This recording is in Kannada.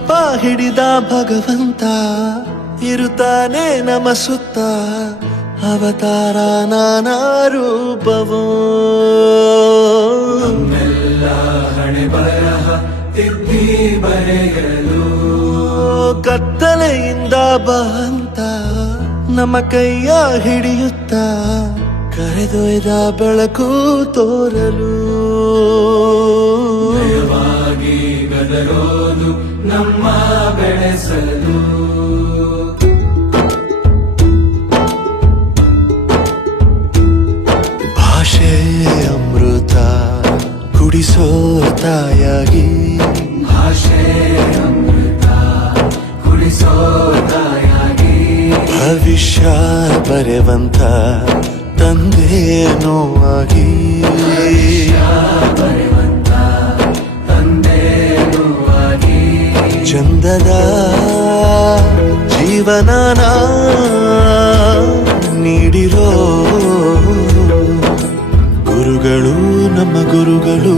ಪಾಪ ಹಿಡಿದ ಭಗವಂತ ಇರುತ್ತಾನೆ ನಮ ಸುತ್ತ ಅವತಾರ ನಾನಾ ರೂಪವೋ ನಮ್ಮೆಲ್ಲ ಹಣೆ ಬರಹ ತಿದ್ದಿ ಬರೆಯಲು ಕತ್ತಲೆಯಿಂದ ಬಂತ ನಮ್ಮ ಕೈಯ ಹಿಡಿಯುತ್ತ ಕರೆದೊಯ್ದ ಬೆಳಕು ತೋರಲು ಭಯವಾಗಿ ಗದರೋದು ನಮ್ಮ ಬೆಳೆಸಲು ಭಾಷೆ ಅಮೃತ ಕುಡಿಸೋ ತಾಯಾಗಿ ಭಾಷೆ ಅಮೃತ ಕುಡಿಸೋ ತಾಯಾಗಿ ಭವಿಷ್ಯ ಬರೆವಂತ ತಂದೇನೋ ಆಗಿ ಬರೆವಂತ ತಂದೇನೂ ಆಗಿ ಚಂದದ ಜೀವನನ ನೀಡಿರೋ ಗುರುಗಳು ನಮ್ಮ ಗುರುಗಳು